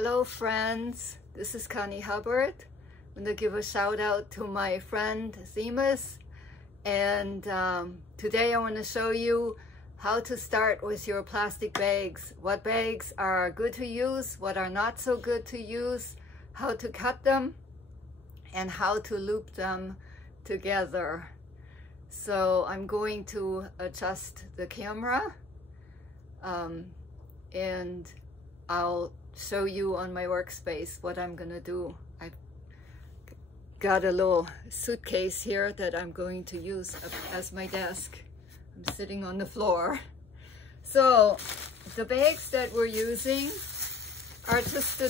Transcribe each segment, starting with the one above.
Hello friends, this is Connie Hubbard. I'm going to give a shout out to my friend Zemus, and today I want to show you how to start with your plastic bags. What bags are good to use, what are not so good to use, how to cut them, and how to loop them together. So I'm going to adjust the camera and I'll show you on my workspace what I'm gonna do. I've got a little suitcase here that I'm going to use as my desk. I'm sitting on the floor. So the bags that we're using are just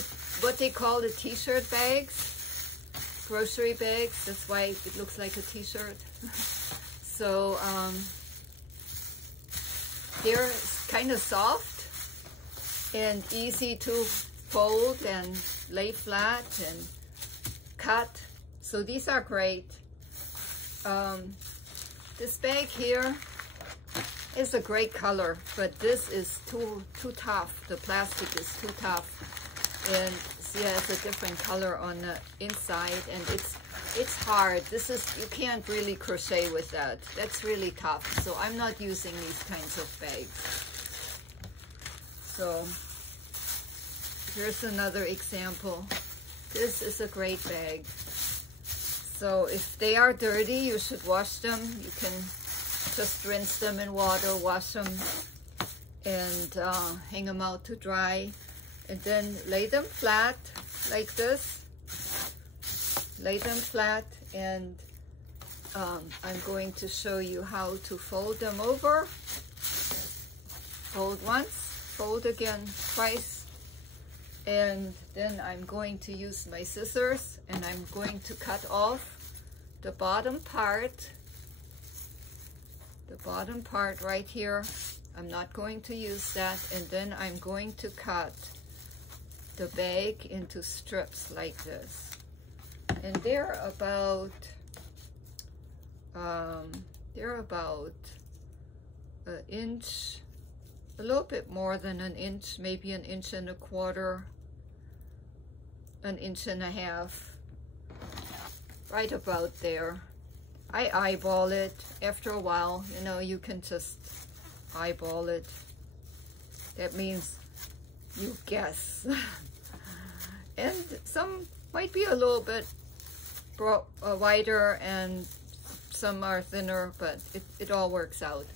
what they call the t-shirt bags, grocery bags. That's why it looks like a t-shirt. So they're kind of soft and easy to fold and lay flat and cut. So these are great. This bag here is a great color, but this is too tough. The plastic is too tough. And see, it has a different color on the inside, and it's hard. You can't really crochet with that. That's really tough. So I'm not using these kinds of bags. So here's another example. This is a great bag. So if they are dirty, you should wash them. You can just rinse them in water, wash them, and hang them out to dry. And then lay them flat like this. Lay them flat, and I'm going to show you how to fold them over. Fold once, fold again twice, and then I'm going to use my scissors and I'm going to cut off the bottom part right here. I'm not going to use that, and then I'm going to cut the bag into strips like this, and they're about an inch, a little bit more than an inch, maybe an inch and a quarter, an inch and a half, right about there. I eyeball it. After a while, you know, you can just eyeball it. That means you guess. And some might be a little bit wider and some are thinner, but it all works out.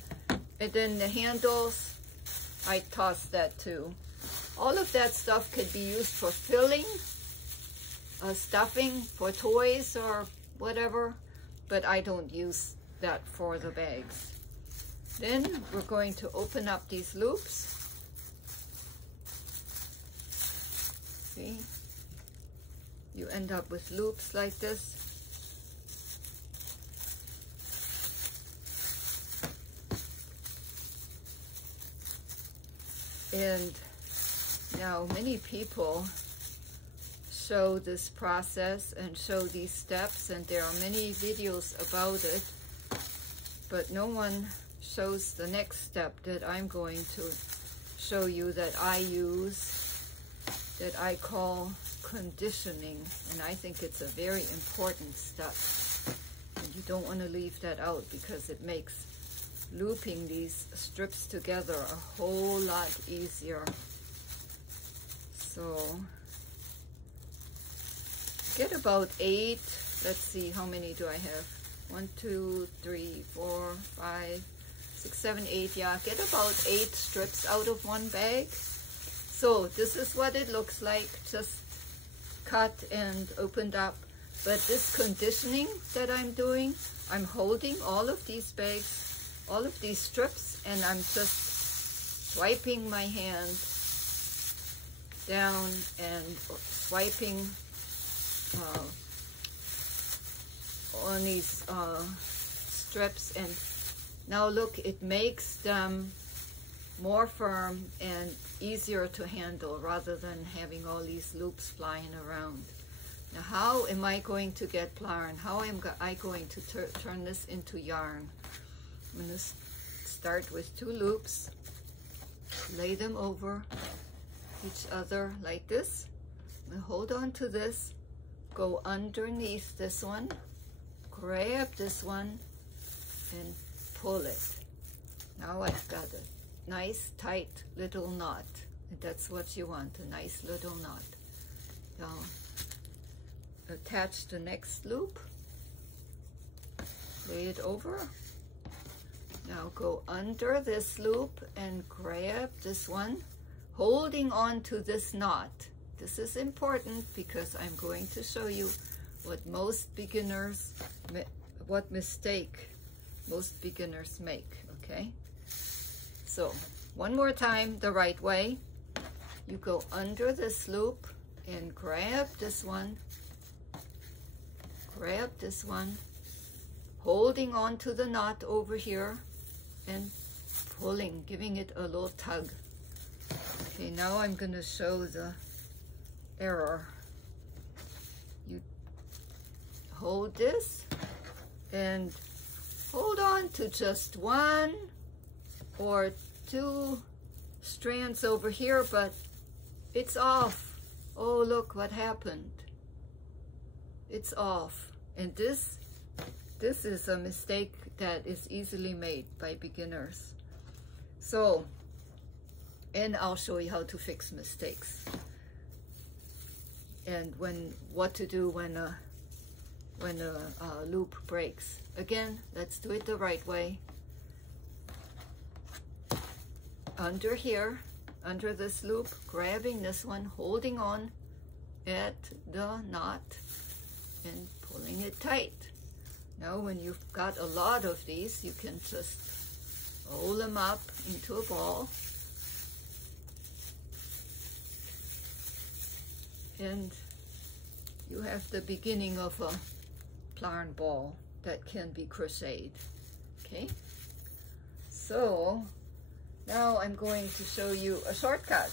And then the handles, I toss that too. All of that stuff could be used for filling, stuffing for toys or whatever, but I don't use that for the bags. Then we're going to open up these loops. See? You end up with loops like this. And now many people show this process and show these steps, and there are many videos about it, but no one shows the next step that I'm going to show you that I use, that I call conditioning, and I think it's a very important step, and you don't want to leave that out because it makes looping these strips together a whole lot easier. So get about 8, let's see, how many do I have? 1, 2, 3, 4, 5, 6, 7, 8, yeah, get about 8 strips out of one bag. So this is what it looks like, just cut and opened up. But this conditioning that I'm doing, I'm holding all of these bags, all of these strips, and I'm just swiping my hand down and swiping on these strips. And now look, it makes them more firm and easier to handle rather than having all these loops flying around. Now how am I going to get Plarn? How am I going to turn this into yarn? I'm going to start with 2 loops, lay them over each other like this, hold on to this, go underneath this one, grab this one, and pull it. Now I've got a nice tight little knot. And that's what you want, a nice little knot. Now attach the next loop, lay it over. Now go under this loop and grab this one, holding on to this knot. This is important because I'm going to show you what most beginners, what mistake most beginners make, okay? So, one more time the right way. You go under this loop and grab this one, holding on to the knot over here and pulling, giving it a little tug. Okay, now I'm going to show the error. You hold this and hold on to just one or two strands over here, but it's off. Oh, look what happened. It's off. And this is a mistake that is easily made by beginners. So, and I'll show you how to fix mistakes. And what to do when a loop breaks. Again, let's do it the right way. Under here, under this loop, grabbing this one, holding on at the knot and pulling it tight. Now when you've got a lot of these, you can just roll them up into a ball and you have the beginning of a Plarn ball that can be crocheted. Okay, so now I'm going to show you a shortcut,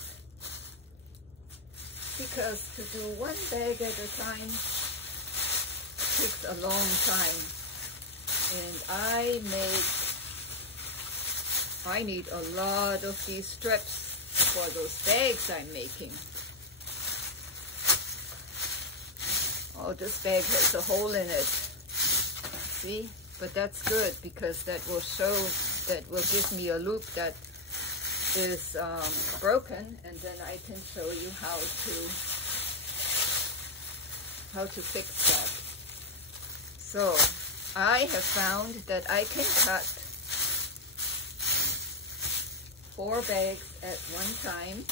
because to do one bag at a time takes a long time, and I need a lot of these strips for those bags I'm making. Oh, this bag has a hole in it. See? But that's good, because that will give me a loop that is broken, and then I can show you how to fix that. So I have found that I can cut 4 bags at one time.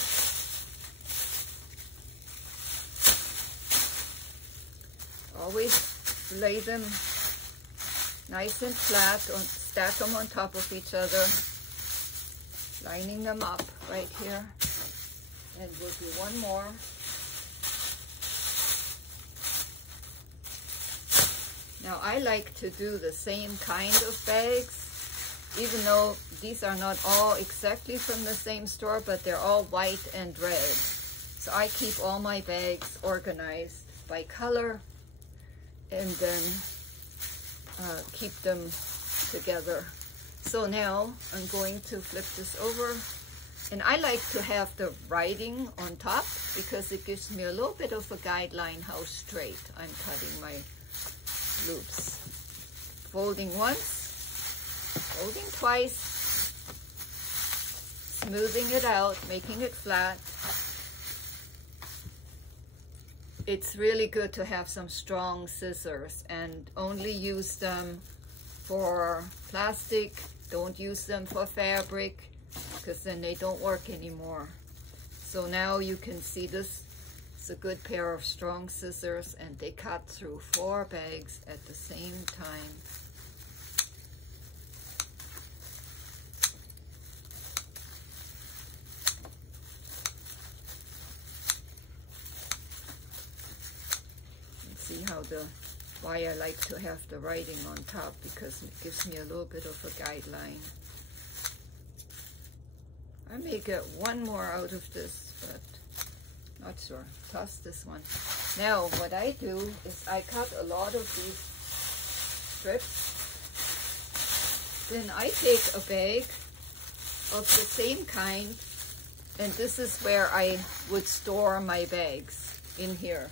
Always lay them nice and flat, stack them on top of each other, lining them up right here. And we'll do one more. Now I like to do the same kind of bags, even though these are not all exactly from the same store, but they're all white and red. So I keep all my bags organized by color and then keep them together. So now I'm going to flip this over, and I like to have the writing on top because it gives me a little bit of a guideline how straight I'm cutting my loops. Folding once, folding twice, smoothing it out, making it flat. It's really good to have some strong scissors, and only use them for plastic. Don't use them for fabric, because then they don't work anymore. So now you can see this is a good pair of strong scissors, and they cut through 4 bags at the same time. See why I like to have the writing on top, because it gives me a little bit of a guideline. I may get one more out of this, but not sure. Toss this one. Now what I do is I cut a lot of these strips. Then I take a bag of the same kind, and this is where I would store my bags. in here.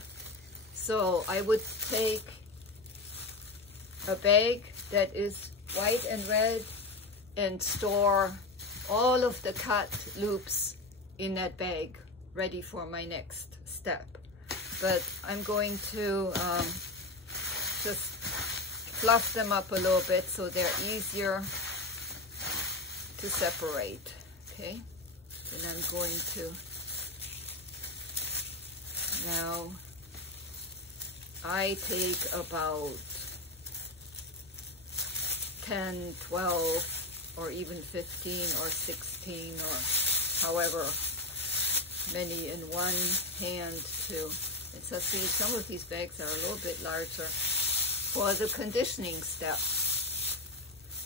So I would take a bag that is white and red and store all of the cut loops in that bag, ready for my next step. But I'm going to just fluff them up a little bit so they're easier to separate, okay? And I'm going to, now I take about 10, 12, or even 15 or 16 or however many in one hand too. And so see, some of these bags are a little bit larger for the conditioning step.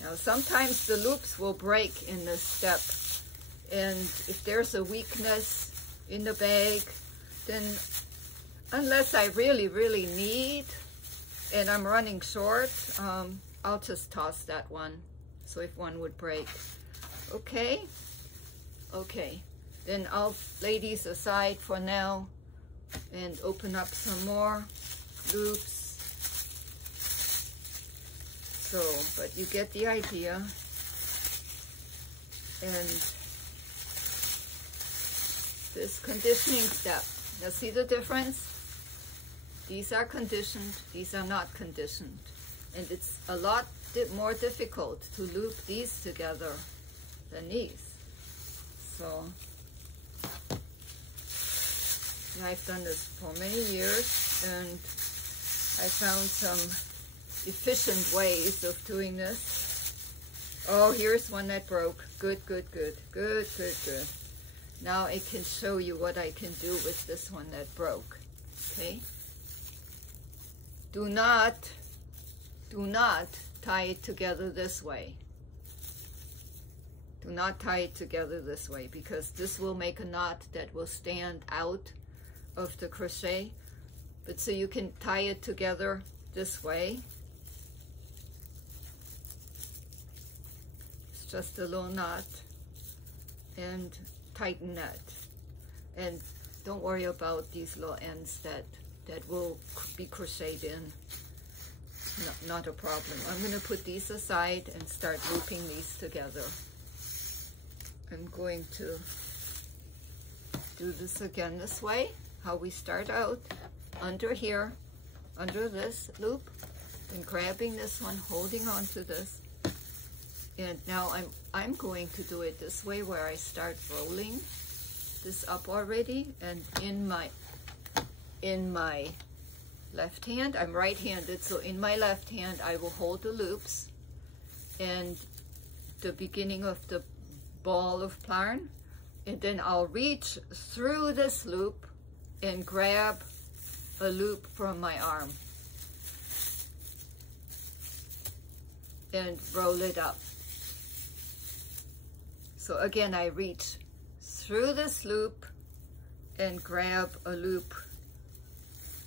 Now sometimes the loops will break in this step, and if there's a weakness in the bag, then unless I really need and I'm running short, I'll just toss that one, so if one would break. Okay, then I'll lay these aside for now and open up some more loops. So, but you get the idea. And this conditioning step, now see the difference? These are conditioned, these are not conditioned. And it's a lot more difficult to loop these together than these. So, I've done this for many years, and I found some efficient ways of doing this. Oh, here's one that broke. Good. Now I can show you what I can do with this one that broke, okay? Do not tie it together this way. Do not tie it together this way, because this will make a knot that will stand out of the crochet. But so you can tie it together this way. It's just a little knot, and tighten that. And don't worry about these little ends that will be crocheted in. Not a problem. I'm going to put these aside and start looping these together. I'm going to do this again this way, how we start out, under here, under this loop, and grabbing this one, holding on to this. And now I'm going to do it this way, where I start rolling this up already, and in my left hand, I'm right-handed, so in my left hand I will hold the loops and the beginning of the ball of Plarn, and then I'll reach through this loop and grab a loop from my arm and roll it up. So again, I reach through this loop and grab a loop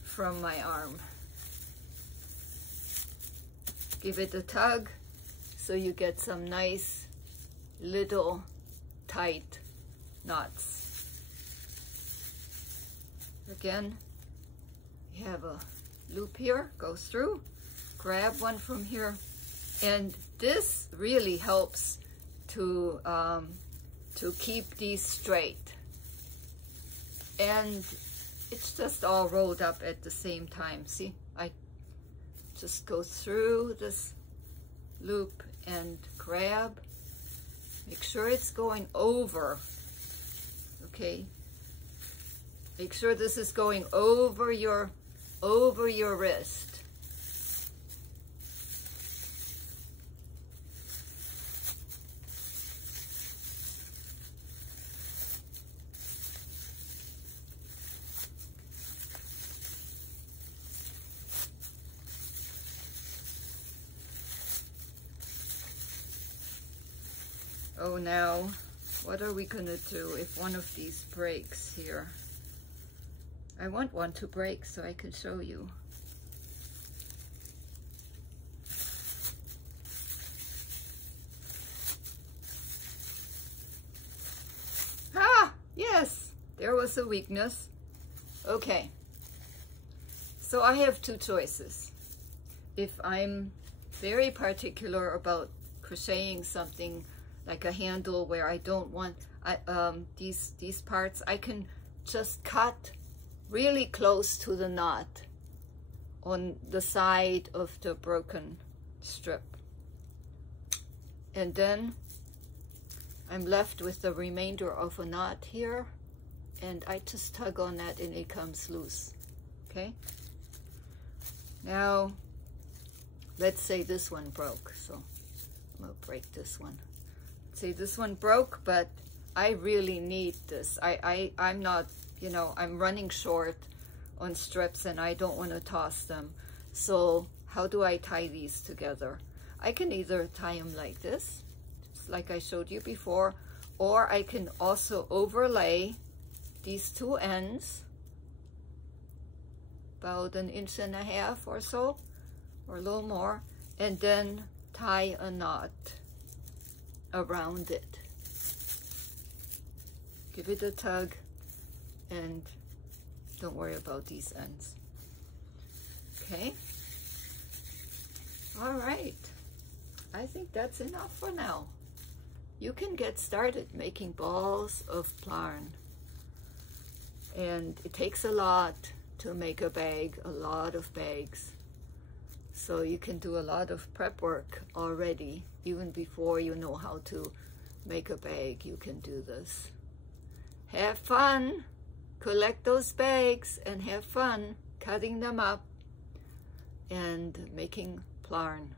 from my arm. Give it a tug so you get some nice little tight knots. Again, you have a loop here, go through, grab one from here, and this really helps to keep these straight. And it's just all rolled up at the same time. See, I just go through this loop and grab. Make sure it's going over, okay? Make sure this is going over your wrist. Oh, now, what are we gonna do if one of these breaks here? I want one to break so I can show you. Ah, yes, there was a weakness. Okay, So I have two choices. If I'm very particular about crocheting something like a handle where I don't want these parts, I can just cut really close to the knot on the side of the broken strip. And then I'm left with the remainder of a knot here, and I just tug on that and it comes loose. Okay? Now, let's say this one broke. So I'm gonna break this one. Say this one broke, but I really need this. I'm not, you know, I'm running short on strips and I don't want to toss them. So how do I tie these together? I can either tie them like this, just like I showed you before, or I can also overlay these two ends about 1.5 inches or so, or a little more, and then tie a knot around it. Give it a tug and don't worry about these ends. Okay? All right. I think that's enough for now. You can get started making balls of Plarn. And it takes a lot to make a bag, a lot of bags. So you can do a lot of prep work already. Even before you know how to make a bag, you can do this. Have fun. Collect those bags and have fun cutting them up and making Plarn.